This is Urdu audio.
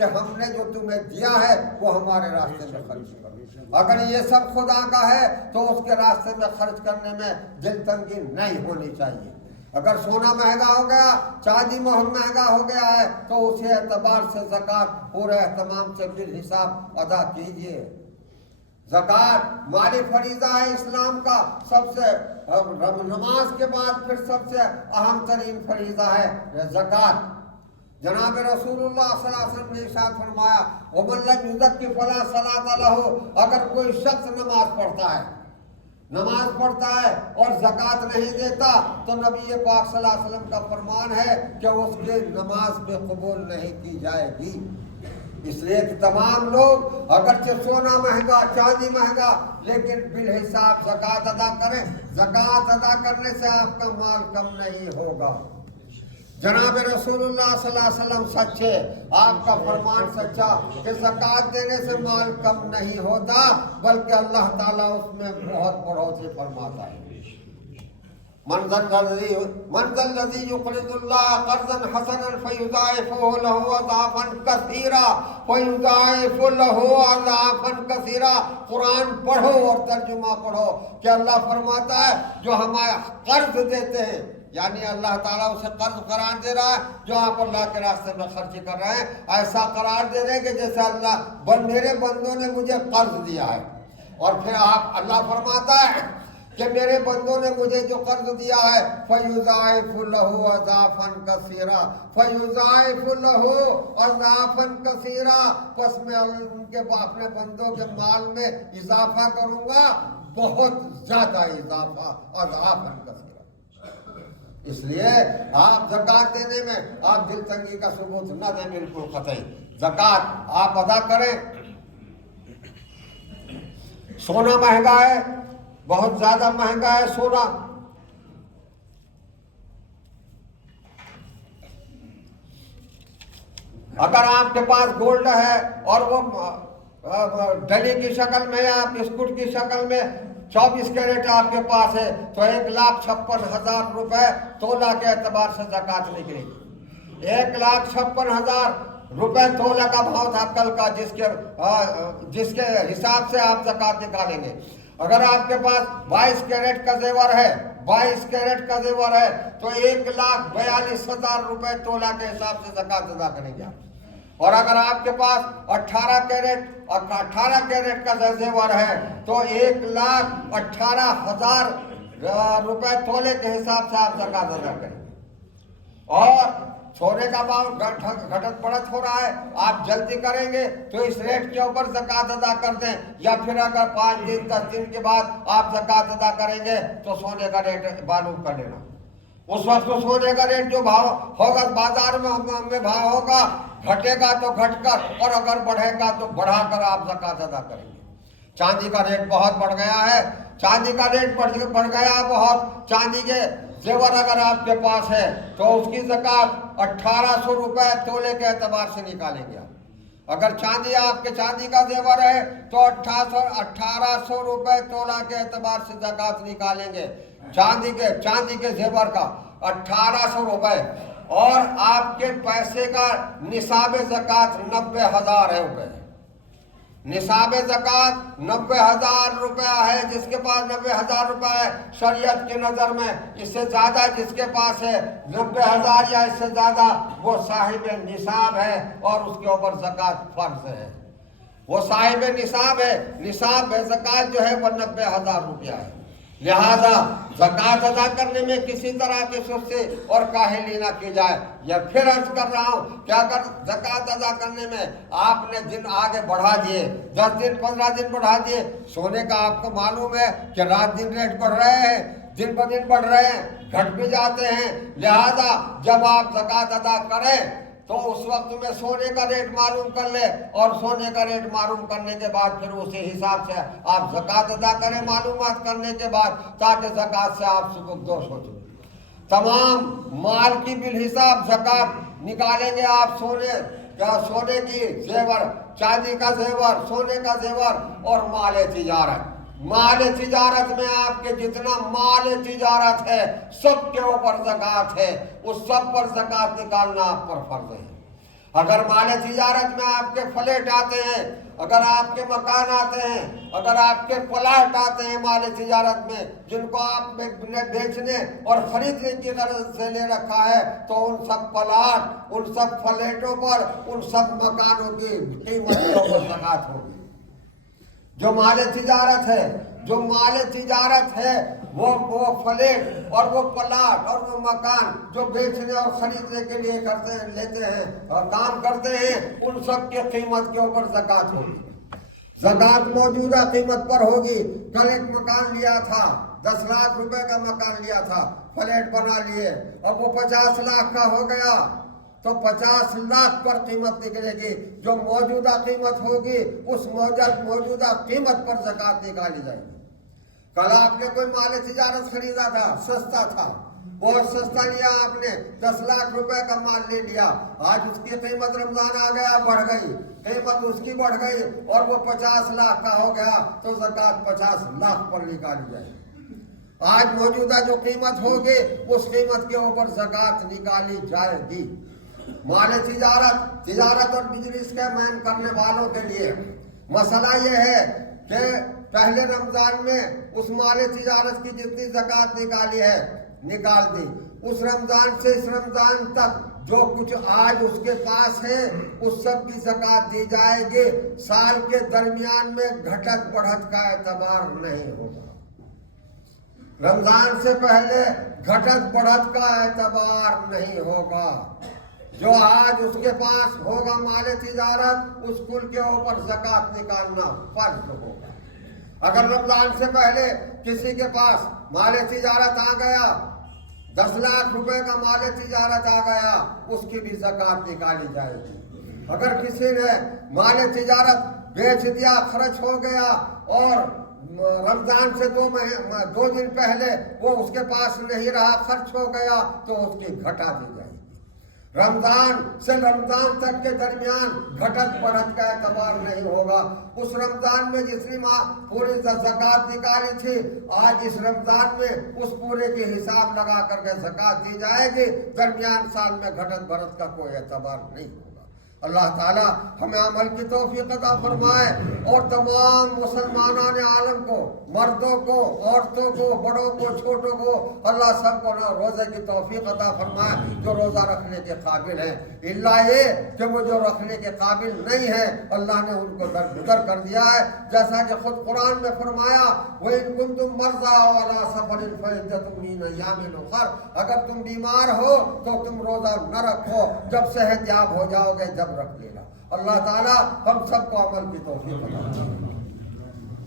کہ ہم نے جو تمہیں دیا ہے وہ ہمارے راستے میں خرچ کرو۔ اگر یہ سب خدا کا ہے تو اس کے راستے میں خرچ کرنے میں دل تنگی نہیں ہونی چاہیے۔ اگر سونا مہنگا ہو گیا، چاندی مہنگا ہو گیا ہے تو اسی اعتبار سے زکوٰۃ پورے اہتمام سے بالحساب ادا کیجیے۔ زکوٰۃ مالی فریضہ ہے اسلام کا، سب سے نماز کے بعد پھر سب سے اہم ترین فریضہ ہے زکوٰۃ۔ جناب رسول اللہ صلی اللہ علیہ وسلم نے ارشاد فرمایا وَمَن لَّمْ يُزَكِّ فَلَا صَلَاةَ لَهُ، اگر کوئی شخص نماز پڑھتا ہے اور زکوٰۃ نہیں دیتا تو نبی پاک صلی اللہ علیہ وسلم کا فرمان ہے کہ اس کی نماز بھی قبول نہیں کی جائے گی۔ اس لیے کہ تمام لوگ اگرچہ سونا مہنگا، چاندی مہنگا، لیکن بالحساب زکوٰۃ ادا کریں۔ زکوٰۃ ادا کرنے سے آپ کا مال کم نہیں ہوگا۔ جناب رسول اللہ صلی اللہ علیہ وسلم سچے، آپ کا فرمان سچا کہ زکوٰۃ دینے سے مال کم نہیں ہوتا بلکہ اللہ تعالیٰ اس میں بہت بڑھوتری فرماتا ہے۔ من ذا الذی یقرض اللہ قرضا حسنا فیضاعفہ لہ اضعافا کثیرا قرآن پڑھو اور ترجمہ پڑھو کہ اللہ فرماتا ہے جو ہمیں قرض دیتے ہیں، یعنی اللہ تعالیٰ اسے قرض قرار دے رہا ہے جو آپ اللہ کے راستے میں خرچ کر رہے ہیں، ایسا قرار دے رہے ہیں کہ جیسے میرے بندوں نے مجھے قرض دیا ہے۔ اور پھر اللہ فرماتا ہے کہ میرے بندوں نے مجھے جو قرض دیا ہے فَيُضَاعِفُ لَهُ أَضْعَافًا كَثِيرًا فَيُضَاعِفُ لَهُ أَضْعَافًا كَثِيرًا، پس میں ان کے اپنے بندوں کے مال میں اضافہ کروں گا، بہت زیادہ اضافہ، اضعافاً كثيرًا۔ اس لیے آپ زکوٰۃ دینے میں آپ دل تنگی کا ثبوت نہ دیں، بالکل قطعی زکوٰۃ آپ ادا کریں۔ سونا مہنگا ہے، بہت زیادہ مہنگا ہے سونا۔ اگر آپ کے پاس گولڈ ہے اور وہ ڈلی کی شکل میں یا بسکٹ کی شکل میں 24 کیرٹ آپ کے پاس ہے تو 1,56,000 روپے تولہ کے اعتبار سے زکوٰۃ نکلے گی۔ 1,56,000 روپے تولہ کا بھاؤ تھا کل کا، جس کے حساب سے آپ زکوٰۃ نکالیں گے۔ اگر آپ کے پاس 22 کیرٹ کا زیور ہے، 22 کیرٹ کا زیور ہے تو 1,42,000 روپے تولہ کے حساب سے زکوٰۃ ادا کریں گے آپ۔ اور اگر آپ کے پاس 18 کیرٹ کا زیور ہے تو 1,18,000 روپے تولے کے حساب سے آپ زکوٰۃ ادا کریں۔ اور سونے کا بھاؤ گھٹت بڑھت ہو رہا ہے، آپ جلدی کریں گے تو اس ریٹ کے اوپر زکوٰۃ ادا کر دیں، یا پھر اگر 5 دن 10 دن کے بعد آپ زکوٰۃ ادا کریں گے تو سونے کا ریٹ معلوم کر لینا۔ اس وقت تو سونے کا ریٹ جو بھاؤ ہوگا بازار میں بھاؤ ہوگا، گھٹے گا تو گھٹ کر، اور اگر بڑھے گا تو بڑھا کر آپ زکوٰۃ ادا کریں گے۔ چاندی کا ریٹ بہت بڑھ گیا ہے، چاندی کا ریٹ بڑھ گیا بہت۔ چاندی کے زیور اگر آپ کے پاس ہے تو اس کی زکوٰۃ 1,800 روپے تولے کے اعتبار سے نکالیں گے۔ اگر آپ کے چاندی کا زیور ہے تو 1,800 روپے تولہ کے اعتبار سے زکوٰۃ نکالیں گے۔ چاندی کے زیور کا 1,800 روپے، اور آپ کے پیسے کا نصاب زکوٰۃ 90,000 روپے۔ نصاب زکوٰۃ 90,000 روپیہ ہے، جس کے پاس 90,000 روپے ہے شریعت کی نظر میں اس سے زیادہ جس کے پاس ہے 90,000 یا اس سے زیادہ وہ صاحب نصاب ہے اور اس کے اوپر زکوٰۃ فرض ہے۔ وہ صاحب نصاب ہے، نصاب زکوٰۃ جو ہے وہ 90,000 روپیہ ہے۔ لہذا زکوٰۃ ادا کرنے میں کسی طرح کی سستی اور کاہلی نہ کی جائے۔ یا پھر عرض کر رہا ہوں کہ اگر زکوٰۃ ادا کرنے میں آپ نے دن آگے بڑھا دیے، 10 دن 15 دن بڑھا دیے، سونے کا آپ کو معلوم ہے کہ رات دن ریٹ بڑھ رہے ہیں، دن بہ دن بڑھ رہے ہیں، گھٹ بھی جاتے ہیں۔ لہذا جب آپ زکوٰۃ ادا کریں تو اس وقت میں سونے کا ریٹ معلوم کر لے، اور سونے کا ریٹ معلوم کرنے کے بعد پھر اسی حساب سے آپ زکوٰۃ ادا کریں معلومات کرنے کے بعد، تاکہ زکوٰۃ سے آپ سبکدوش ہو جائیں۔ تمام مال کی بالحساب زکوٰۃ نکالیں گے آپ، سونے کی زیور، چاندی کا زیور، سونے کا زیور اور مال تجارت۔ مال تجارت میں آپ کے جتنا مال تجارت ہے سب کے اوپر زکوٰۃ ہے، اس سب پر زکوٰۃ نکالنا آپ پر فرض ہے۔ اگر مال تجارت میں آپ کے فلیٹ آتے ہیں، اگر آپ کے مکان آتے ہیں، اگر آپ کے پلاٹ آتے ہیں مال تجارت میں، جن کو آپ نے بیچنے اور خریدنے کی غرض سے لے رکھا ہے، تو ان سب پلاٹ، ان سب فلیٹوں پر، ان سب مکانوں کی قیمت کے اوپر زکات ہوگی۔ جو مال تجارت ہے، جو مال تجارت ہے، وہ فلیٹ اور وہ پلاٹ اور وہ مکان جو بیچنے اور خریدنے کے لیے کرتے ہیں، لیتے ہیں اور کام کرتے ہیں، ان سب کی قیمت کے اوپر زکات ہوگی۔ زکات موجودہ قیمت پر ہوگی۔ کل ایک مکان لیا تھا، 10 لاکھ روپے کا مکان لیا تھا، فلیٹ بنا لیے، اب وہ 50 لاکھ کا ہو گیا، تو 50 لاکھ پر قیمت نکلے گی۔ جو موجودہ قیمت ہوگی اس موجودہ قیمت پر زکات نکالی جائے گی۔ کل آپ نے کوئی مال تجارت خریدا تھا، سستا تھا، بہت سستا لیا آپ نے، 10 لاکھ روپے کا مال لے لیا، آج اس کی قیمت رمضان آ گیا بڑھ گئی، قیمت اس کی بڑھ گئی اور وہ 50 لاکھ کا ہو گیا، تو زکات 50 لاکھ پر نکالی جائے گی۔ آج موجودہ جو قیمت ہوگی اس قیمت کے اوپر زکات نکالی جائے گی۔ مال تجارت اور بزنس کے مین کرنے والوں کے لیے مسئلہ یہ ہے کہ پہلے رمضان میں اس مال تجارت کی جتنی زکات نکالی ہے نکال دی، اس رمضان سے اس رمضان تک جو کچھ آج اس کے پاس ہے اس سب کی زکات دی جائے گی۔ سال کے درمیان میں گھٹت بڑھت کا اعتبار نہیں ہوگا۔ رمضان سے پہلے گھٹت بڑھت کا اعتبار نہیں ہوگا۔ جو آج اس کے پاس ہوگا مال تجارت، اس کل کے اوپر زکات نکالنا فرض ہوگا۔ اگر رمضان سے پہلے کسی کے پاس مال تجارت آ گیا، 10 لاکھ روپے کا مال تجارت آ گیا، اس کی بھی زکات نکالی جائے گی۔ اگر کسی نے مال تجارت بیچ دیا، خرچ ہو گیا اور رمضان سے 2 دن پہلے وہ اس کے پاس نہیں رہا، خرچ ہو گیا، تو اس کی گھٹا دی جائے گی۔ رمضان سے رمضان تک کے درمیان گھٹت بڑھت کا اعتبار نہیں ہوگا۔ اس رمضان میں جتنی پوری زکات نکالی تھی، آج اس رمضان میں اس پورے کی حساب لگا کر کے زکات دی جائے گی۔ درمیان سال میں گھٹت بڑھت کا کوئی اعتبار نہیں ہوگا۔ اللہ تعالی ہمیں عمل کی توفیق عطا فرمائے اور تمام مسلمانان عالم کو، مردوں کو، عورتوں کو، بڑوں کو، چھوٹوں کو، اللہ سب کو روزے کی توفیق عطا فرمائے جو روزہ رکھنے کے قابل ہیں۔ اللہ یہ کہ وہ جو رکھنے کے قابل نہیں ہے اللہ نے ان کو درگزر کر دیا ہے، جیسا کہ خود قرآن میں فرمایا وَإِن كُنتُم مَرْضَىٰ أَوْ عَلَىٰ سَفَرٍ فَعِدَّةٌ مِّنْ أَيَّامٍ أُخَرَ، اگر تم بیمار ہو تو تم روزہ نہ رکھو، جب صحت یاب ہو جاؤ گے جب رکھ لینا۔ اللہ تعالیٰ ہم سب کو عمل کی توفیق عطا فرمائے۔